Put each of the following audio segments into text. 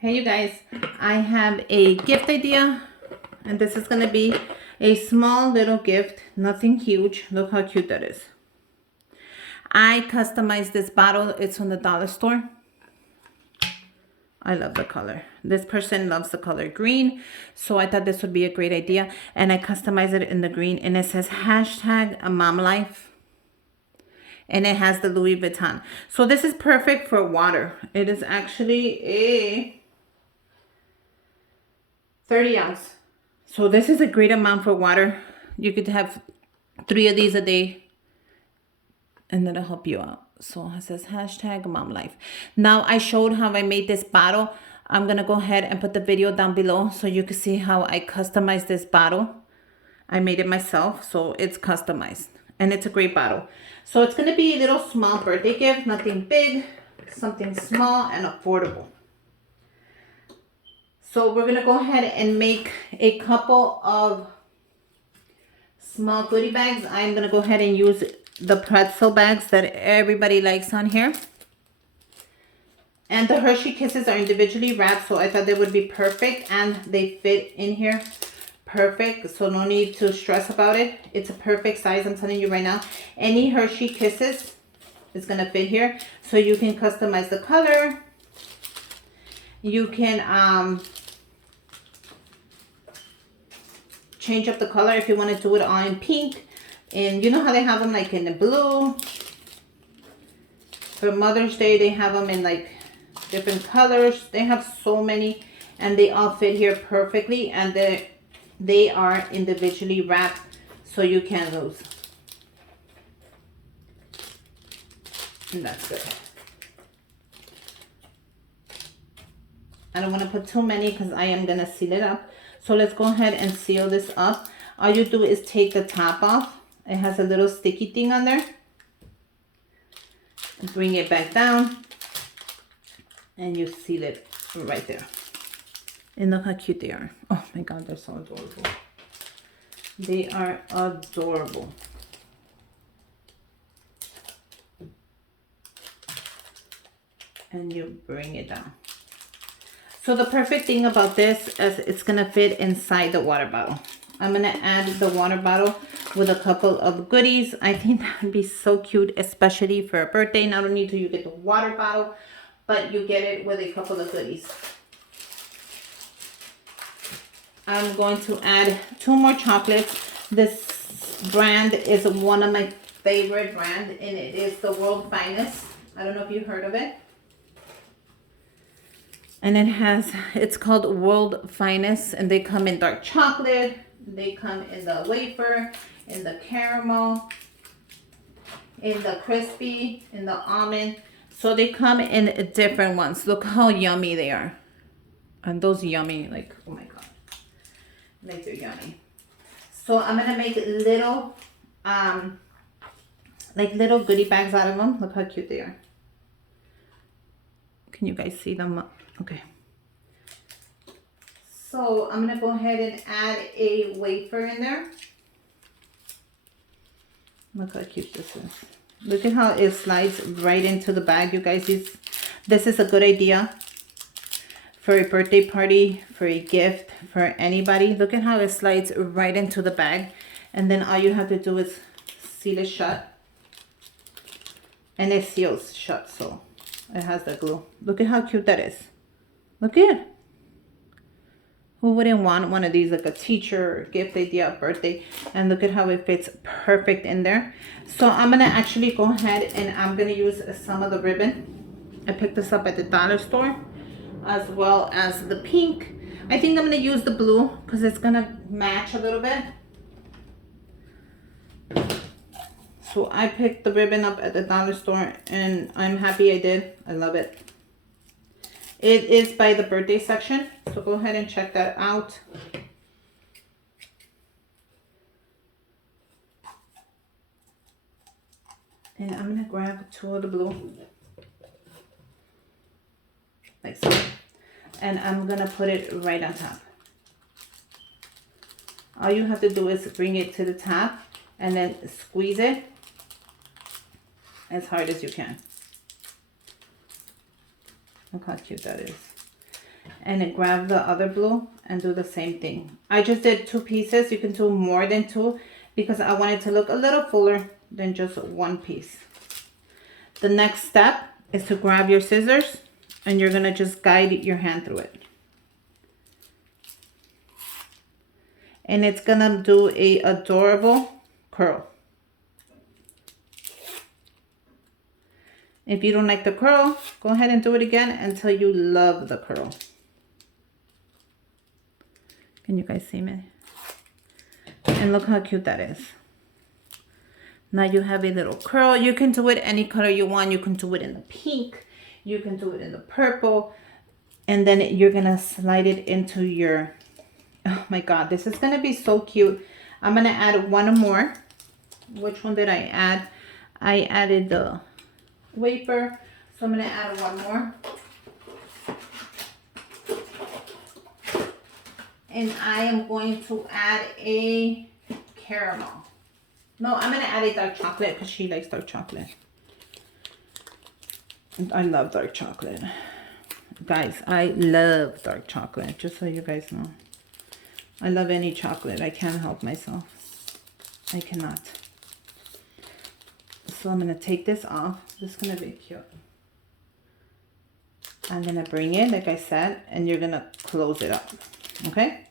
Hey you guys, I have a gift idea and this is going to be a small little gift, nothing huge. Look how cute that is. I customized this bottle. It's from the dollar store. I love the color. This person loves the color green, so I thought this would be a great idea, and I customized it in the green, and it says hashtag mom life, and it has the Louis Vuitton. So this is perfect for water. It is actually a 30 ounce. So this is a great amount for water. You could have 3 of these a day and that'll help you out. So it says hashtag mom life. Now I showed how I made this bottle. I'm gonna go ahead and put the video down below so you can see how I customized this bottle. I made it myself, so it's customized and it's a great bottle. So it's gonna be a little small birthday gift, nothing big, something small and affordable. So we're gonna go ahead and make a couple of small goodie bags. I'm gonna go ahead and use the pretzel bags that everybody likes on here. And the Hershey Kisses are individually wrapped, so I thought they would be perfect, and they fit in here perfect, so no need to stress about it. It's a perfect size, I'm telling you right now. Any Hershey Kisses is gonna fit here, so you can customize the color. You can change up the color if you want to do it all in pink. And you know how they have them like in the blue. For Mother's Day, they have them in like different colors. They have so many, and they all fit here perfectly. And they are individually wrapped, so you can't lose. And that's good. I don't want to put too many because I am going to seal it up. So let's go ahead and seal this up. All you do is take the top off. It has a little sticky thing on there. And bring it back down. And you seal it right there. And look how cute they are. Oh my God, they're so adorable. They are adorable. And you bring it down. So the perfect thing about this is it's going to fit inside the water bottle. I'm going to add the water bottle with a couple of goodies. I think that would be so cute, especially for a birthday. Not only do you get the water bottle, but you get it with a couple of goodies. I'm going to add 2 more chocolates. This brand is one of my favorite brands, and it is the World's Finest. I don't know if you heard of it. And it's called World Finest, and they come in dark chocolate, they come in the wafer, in the caramel, in the crispy, in the almond. So they come in different ones. Look how yummy they are. And those yummy, like, oh my God. Like, they're yummy. So I'm gonna make little, like little goodie bags out of them. Look how cute they are. Can you guys see them? Okay. So I'm going to go ahead and add a wafer in there. Look how cute this is. Look at how it slides right into the bag, you guys. This is a good idea for a birthday party, for a gift, for anybody. Look at how it slides right into the bag. And then all you have to do is seal it shut. And it seals shut, so it has the glue. Look at how cute that is. Look at it. Who wouldn't want one of these, like a teacher gift idea, birthday? And look at how it fits perfect in there. So I'm gonna actually go ahead and I'm gonna use some of the ribbon. I picked this up at the dollar store, as well as the pink. I think I'm gonna use the blue because it's gonna match a little bit. So I picked the ribbon up at the dollar store, and I'm happy I did. I love it. It is by the birthday section, so go ahead and check that out. And I'm going to grab 2 of the blue, like so. And I'm going to put it right on top. All you have to do is bring it to the top and then squeeze it as hard as you can. Look how cute that is. and then grab the other blue and do the same thing. I just did 2 pieces. You can do more than 2 because I want it to look a little fuller than just 1 piece. The next step is to grab your scissors and you're gonna just guide your hand through it. And it's gonna do a adorable curl. If you don't like the curl, go ahead and do it again until you love the curl. Can you guys see me? And look how cute that is. Now you have a little curl. You can do it any color you want. You can do it in the pink. You can do it in the purple. And then you're gonna slide it into your, oh my God, this is gonna be so cute. I'm gonna add one more. Which one did I add? I added the wafer. So I'm gonna add one more. And I am going to add a caramel. No, I'm going to add a dark chocolate because she likes dark chocolate. And I love dark chocolate. Guys, I love dark chocolate, just so you guys know. I love any chocolate. I can't help myself. I cannot. So I'm going to take this off. This is going to be cute. I'm going to bring it, like I said, and you're going to close it up. Okay,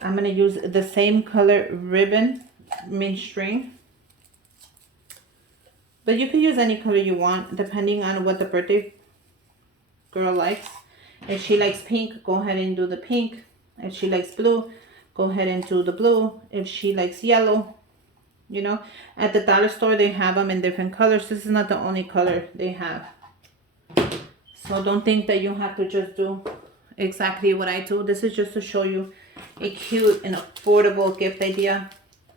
I'm going to use the same color ribbon, string. But you can use any color you want, depending on what the birthday girl likes. If she likes pink, go ahead and do the pink. If she likes blue, go ahead and do the blue. If she likes yellow, you know, at the dollar store, they have them in different colors. This is not the only color they have. So don't think that you have to just do exactly what I do. This is just to show you a cute and affordable gift idea.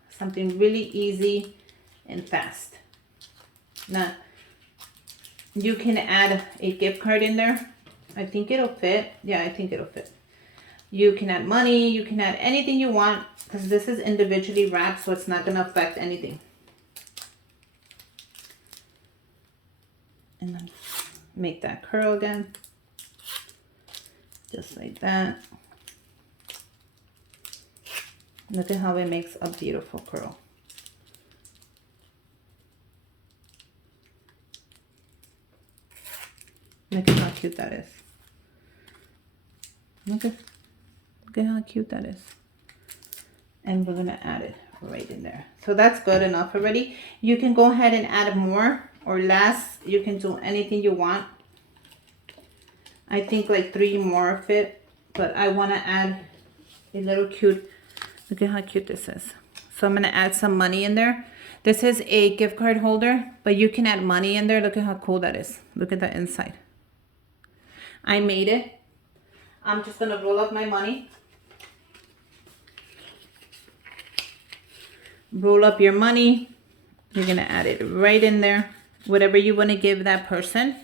Something really easy and fast. Now, you can add a gift card in there. I think it'll fit. Yeah, I think it'll fit. You can add money. You can add anything you want because this is individually wrapped, so it's not going to affect anything. And then make that curl again. Just like that. Look at how it makes a beautiful curl. Look at how cute that is. Look at how cute that is. And we're gonna add it right in there. So that's good enough already. You can go ahead and add more or less. You can do anything you want. I think like 3 more fit, but I want to add a little cute. Look at how cute this is. So I'm going to add some money in there. This is a gift card holder, but you can add money in there. Look at how cool that is. Look at the inside. I made it. I'm just going to roll up my money. Roll up your money. You're going to add it right in there. Whatever you want to give that person,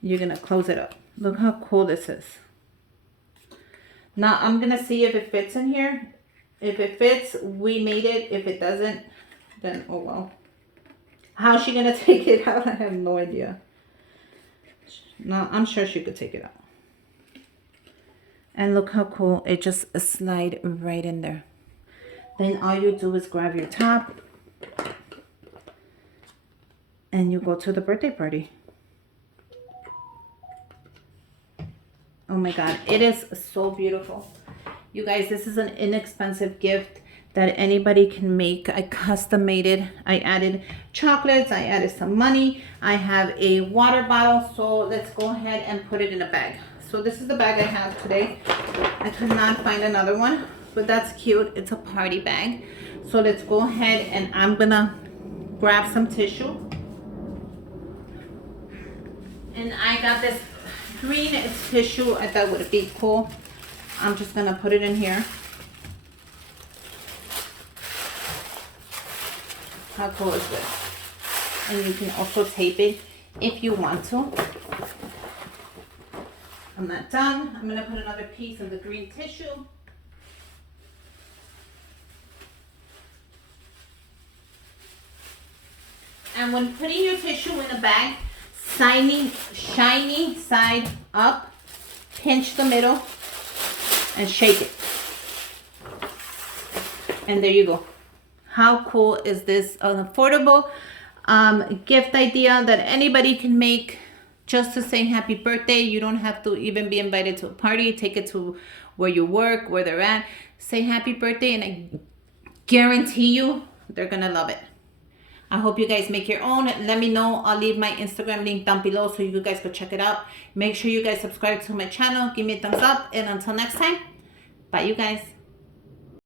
you're going to close it up. Look how cool this is. Now I'm going to see if it fits in here. If it fits, we made it. If it doesn't, then oh well. How's she going to take it out? I have no idea. No, I'm sure she could take it out. And look how cool. It just slide right in there. Then all you do is grab your top. And you go to the birthday party. Oh my God, it is so beautiful. You guys, this is an inexpensive gift that anybody can make. I custom made it. I added chocolates. I added some money. I have a water bottle. So let's go ahead and put it in a bag. So this is the bag I have today. I could not find another one, but that's cute. It's a party bag. So let's go ahead and I'm gonna grab some tissue. And I got this green tissue. I thought would be cool. I'm just gonna put it in here. How cool is this? And you can also tape it if you want to. I'm not done. I'm gonna put another piece of the green tissue. And when putting your tissue in a bag, shiny side up. pinch the middle and shake it. And there you go. How cool is this? An affordable gift idea that anybody can make just to say happy birthday. You don't have to even be invited to a party. Take it to where you work, where they're at. Say happy birthday, and I guarantee you they're gonna love it. I hope you guys make your own. Let me know. I'll leave my Instagram link down below so you guys go check it out. Make sure you guys subscribe to my channel. Give me a thumbs up. And until next time, bye you guys.